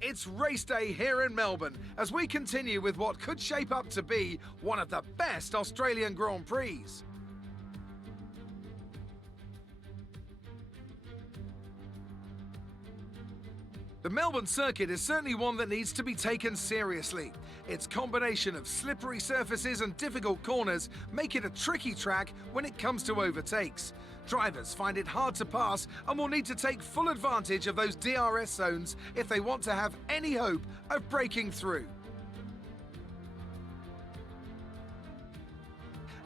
It's race day here in Melbourne as we continue with what could shape up to be one of the best Australian Grand Prix. The Melbourne circuit is certainly one that needs to be taken seriously. Its combination of slippery surfaces and difficult corners make it a tricky track when it comes to overtakes. Drivers find it hard to pass and will need to take full advantage of those DRS zones if they want to have any hope of breaking through.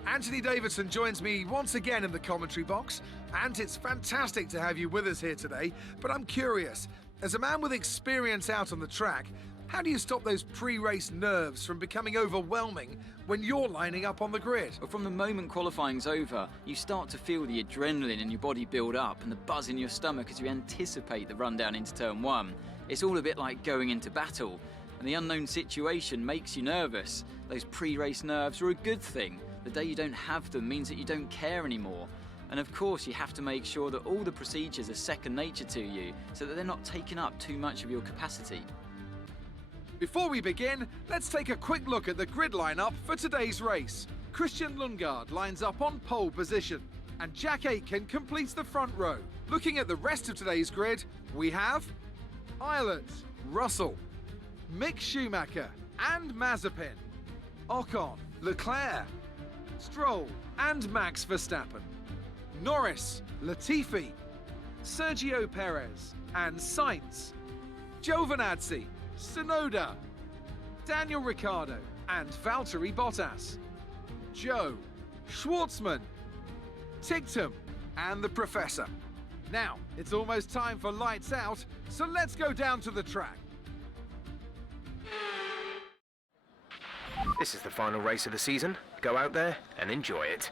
Anthony Davidson joins me once again in the commentary box, and it's fantastic to have you with us here today, but I'm curious, as a man with experience out on the track, how do you stop those pre-race nerves from becoming overwhelming when you're lining up on the grid? Well, from the moment qualifying's over, you start to feel the adrenaline in your body build up and the buzz in your stomach as you anticipate the run down into turn one. It's all a bit like going into battle, and the unknown situation makes you nervous. Those pre-race nerves are a good thing. The day you don't have them means that you don't care anymore. And of course, you have to make sure that all the procedures are second nature to you so that they're not taking up too much of your capacity. Before we begin, let's take a quick look at the grid lineup for today's race. Christian Lundgaard lines up on pole position, and Jack Aitken completes the front row. Looking at the rest of today's grid, we have Eilert, Russell, Mick Schumacher and Mazepin, Ocon, Leclerc, Stroll and Max Verstappen, Norris, Latifi, Sergio Perez and Sainz, Giovinazzi, Tsunoda, Daniel Ricciardo and Valtteri Bottas, Joe, Schwartzman, Tigtum and the Professor. Now, it's almost time for lights out, so let's go down to the track. This is the final race of the season. Go out there and enjoy it.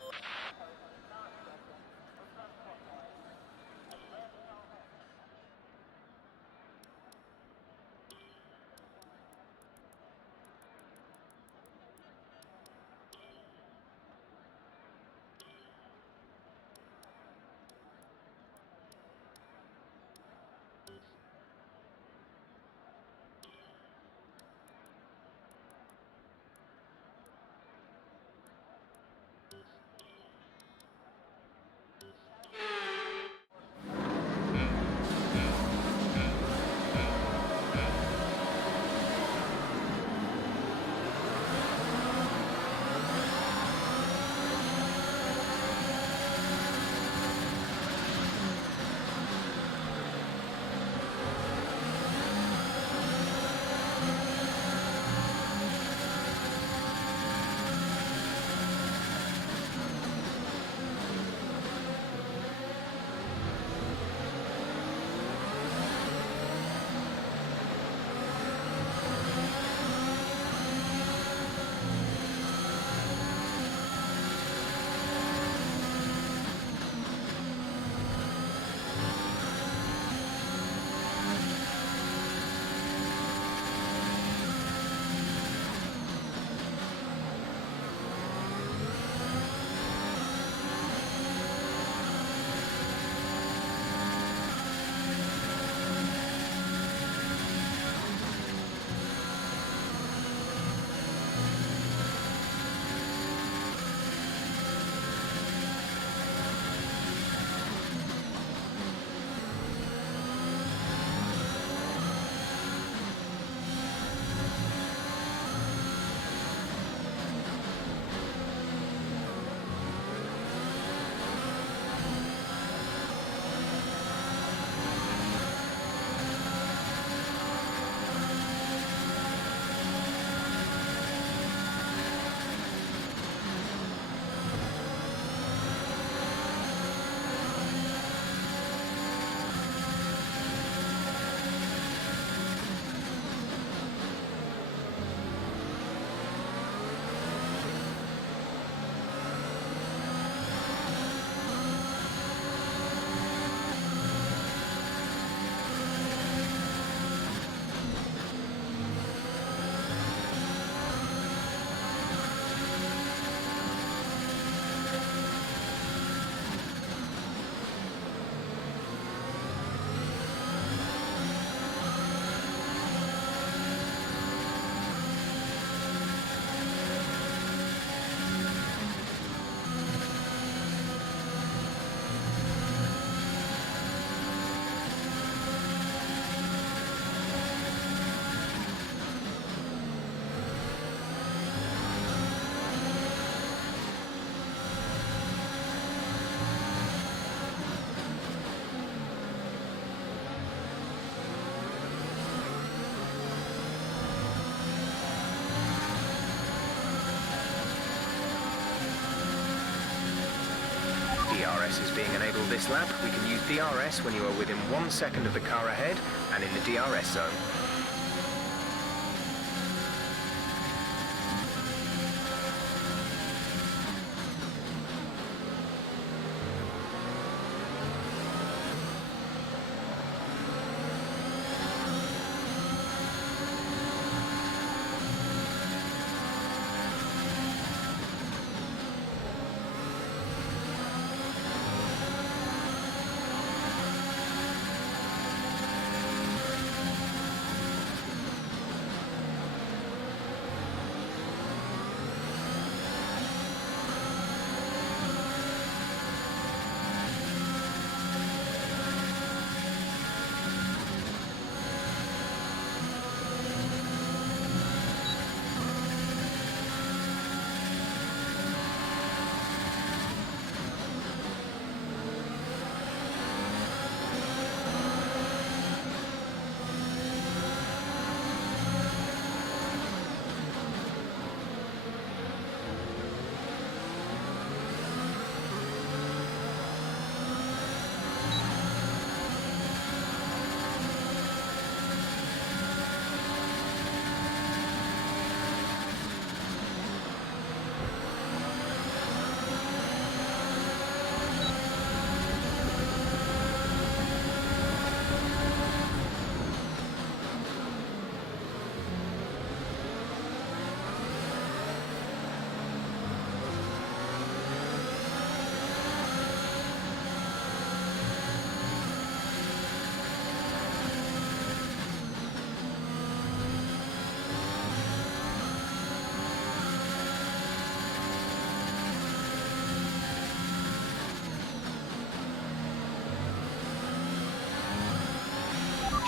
is being enabled this lap. We can use DRS when you are within 1 second of the car ahead and in the DRS zone.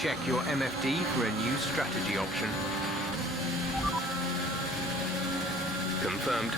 Check your MFD for a new strategy option. Confirmed.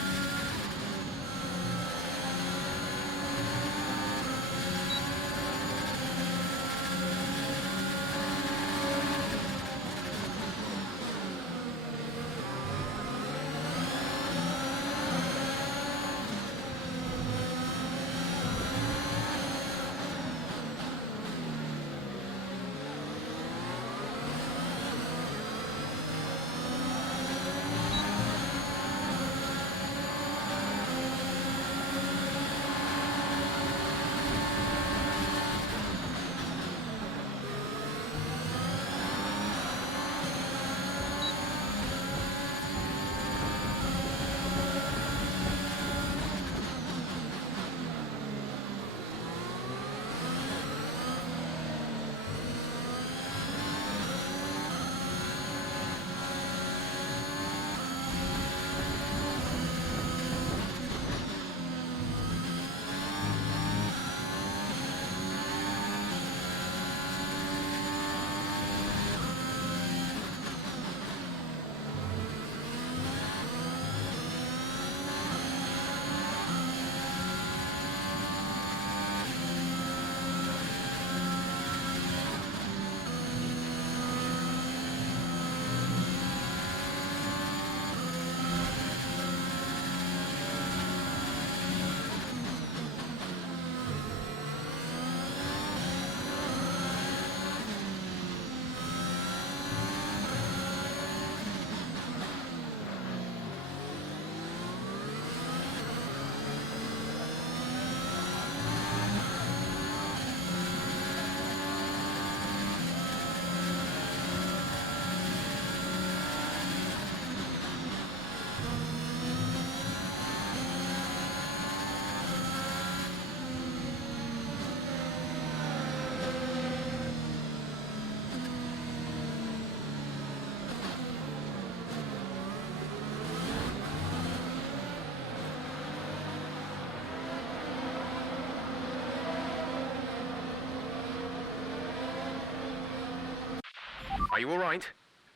Are you all right?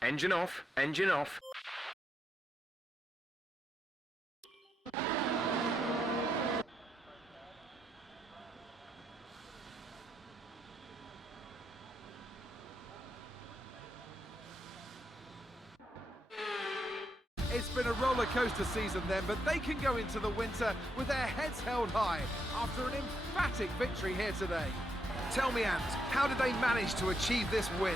Engine off, engine off. It's been a roller coaster season then, but they can go into the winter with their heads held high after an emphatic victory here today. Tell me, Ant, how did they manage to achieve this win?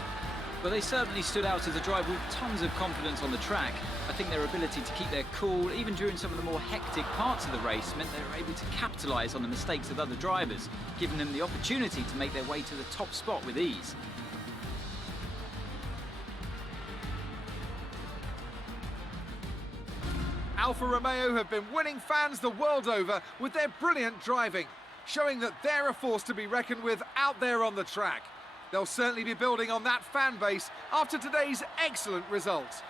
Well, they certainly stood out as a driver with tons of confidence on the track. I think their ability to keep their cool, even during some of the more hectic parts of the race, meant they were able to capitalise on the mistakes of other drivers, giving them the opportunity to make their way to the top spot with ease. Alfa Romeo have been winning fans the world over with their brilliant driving, showing that they're a force to be reckoned with out there on the track. They'll certainly be building on that fan base after today's excellent result.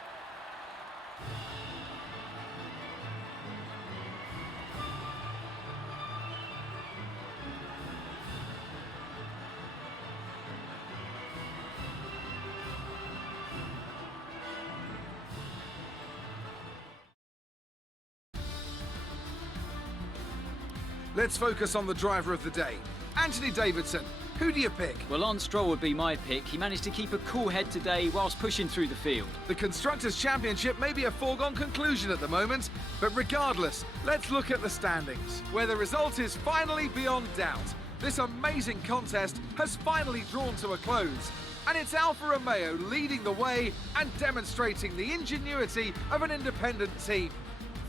Let's focus on the driver of the day, Anthony Davidson. Who do you pick? Well, Lance Stroll would be my pick. He managed to keep a cool head today whilst pushing through the field. The Constructors' Championship may be a foregone conclusion at the moment, but regardless, let's look at the standings, where the result is finally beyond doubt. This amazing contest has finally drawn to a close, and it's Alfa Romeo leading the way and demonstrating the ingenuity of an independent team.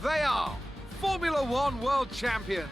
They are Formula One World Champions.